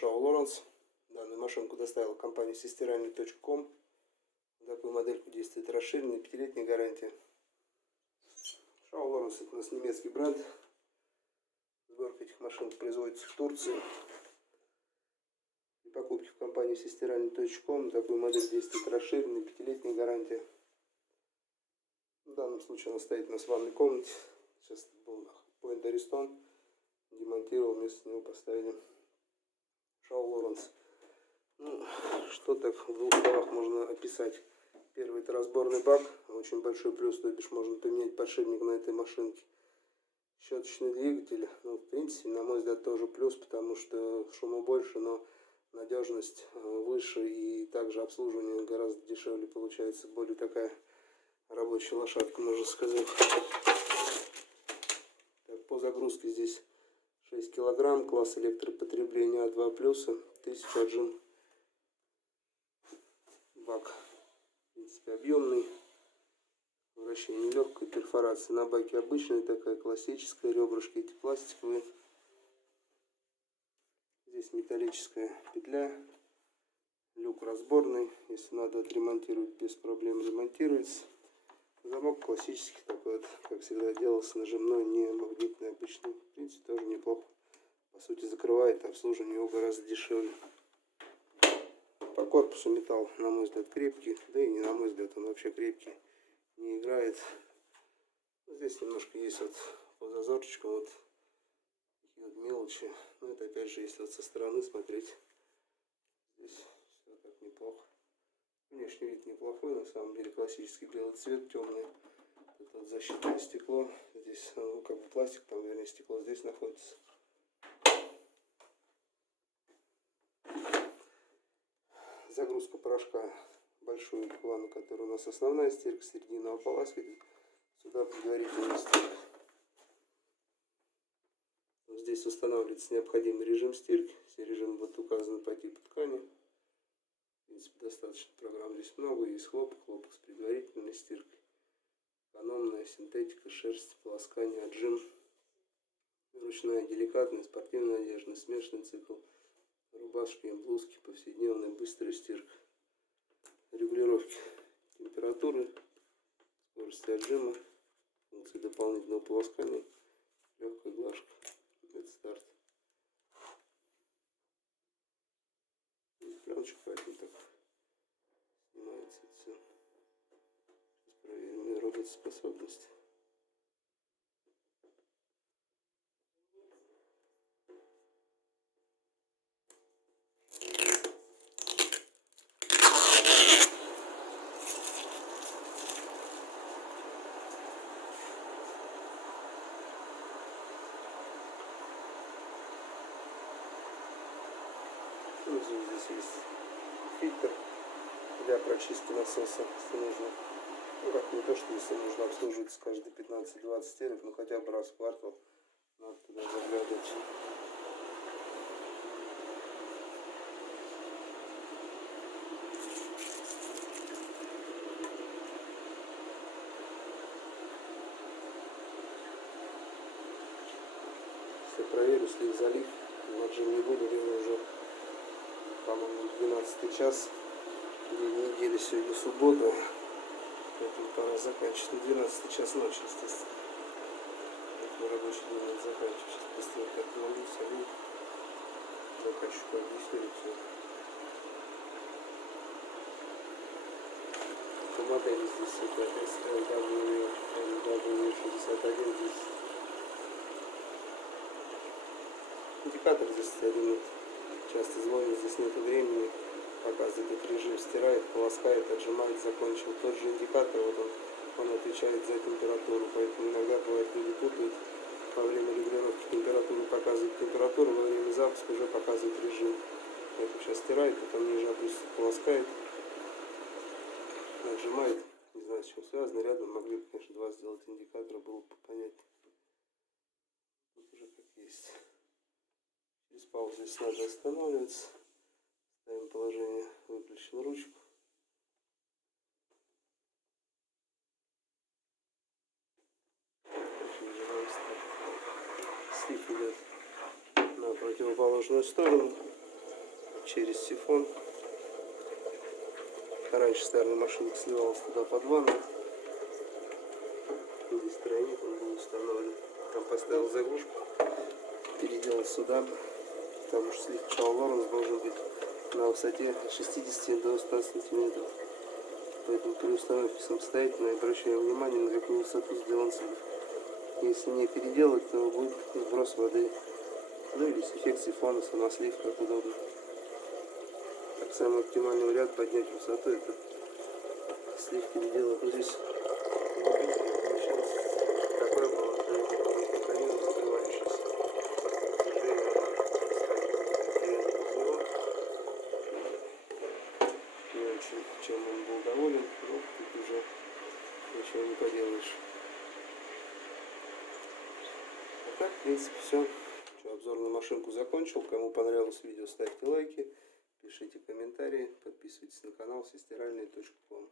Шау Лоренс. Данную машинку доставила компания Sistirani.com. Такую модельку действует расширенная 5-летняя гарантия. Шау Лоренс — это у нас немецкий бренд. Сборка этих машин производится в Турции. При покупке в компании Sistirani.com такую модель действует расширенная 5-летняя гарантия. В данном случае она стоит у нас в ванной комнате. Сейчас был Point Ariston. Демонтировал, вместо него поставили Шау Лоренс. Ну, что так в двух словах можно описать? Первый — это разборный бак. Очень большой плюс, то бишь можно поменять подшипник на этой машинке. Щеточный двигатель, ну, в принципе, на мой взгляд, тоже плюс, потому что шума больше, но надежность выше, и также обслуживание гораздо дешевле получается. Более такая рабочая лошадка, можно сказать. Так, по загрузке здесь 6 килограмм, класс электропотребления А2+, 1000 отжим. Бак, в принципе, объемный. Вращение легкой, перфорация на баке обычная, такая классическая. Ребрышки эти пластиковые. Здесь металлическая петля. Люк разборный. Если надо отремонтировать, без проблем ремонтируется. Замок классический такой вот, как всегда делался, нажимной, не магнитный, обычный. В принципе, тоже неплохо. По сути, закрывает, обслуживание его гораздо дешевле. По корпусу металл, на мой взгляд, крепкий. Да и не на мой взгляд, он вообще крепкий. Не играет. Здесь немножко есть вот по зазорчикам вот такие вот мелочи. Но это опять же, если вот со стороны смотреть, здесь все так неплохо. Внешний вид неплохой, на самом деле классический белый цвет, темный. Это вот защитное стекло. Здесь, ну, как бы пластик, там, вернее, стекло здесь находится. Загрузка порошка. Большую ванну, которая у нас основная стирка, середина ополаскиватель. Сюда предварительная стирка. Здесь устанавливается необходимый режим стирки. Все режимы будут указаны по типу ткани. В принципе, достаточно программ здесь много. Есть хлопок с предварительной стиркой. Экономная, синтетика, шерсть, полоскание, отжим. Ручная, деликатная, спортивная одежда, смешанный цикл. Рубашки и блузки, повседневная, быстрая стирка. Регулировки температуры, скорости отжима, функции дополнительного полоскания, легкая глажка. Это старт. Здесь пленочка, поэтому так снимается все. Сейчас проверим ее работоспособность. Здесь есть фильтр для прочистки насоса, если нужно. Ну, как не то, что если нужно обслуживаться каждые 15-20 стирок, но хотя бы раз в квартал надо туда заглядывать. Если проверю слив-залив, в отжим не буду, время уже, по-моему, 12 час, день недели, сегодня суббота, поэтому пора заканчивать. 12 час ночи, естественно. Поэтому рабочий день надо заканчивать. Сейчас быстренько отмолю, солю, заканчиваю по объясню и все. По модели здесь это SLW61, здесь индикатор здесь один. Часто звонит, здесь нет времени, показывает этот режим, стирает, полоскает, отжимает, закончил. Тот же индикатор, вот он отвечает за температуру, поэтому иногда бывает, люди путают. Во время регулировки температуры показывает температуру, во время запуска уже показывает режим. Поэтому сейчас стирает, потом ниже опустится, полоскает, отжимает. Не знаю, с чем связано, рядом могли бы, конечно, два сделать индикатора, было бы понятнее. Тут уже как есть. Через паузу здесь надо останавливаться. Ставим положение, выключил ручку. Слив идет на противоположную сторону. через сифон. Раньше старый машинник сливался туда под ванну. Здесь тройник он был установлен. Там поставил заглушку, переделал сюда, потому что слив шалворон должен быть на высоте от 60 до 100 сантиметров. Поэтому при установке самостоятельно я обращаю внимание, на какую высоту сделан слив. Если не переделать, то будет сброс воды. Ну или эффект сифона, самослив, как удобно. Так, самый оптимальный вариант поднять высоту — это слив переделать. Вот здесь получается такое положение, закрывающееся. Не очень, чем он был доволен, но тут уже ничего не поделаешь. А так, в принципе, все. Обзор на машинку закончил. Кому понравилось видео, ставьте лайки, пишите комментарии, подписывайтесь на канал всестиральный.com.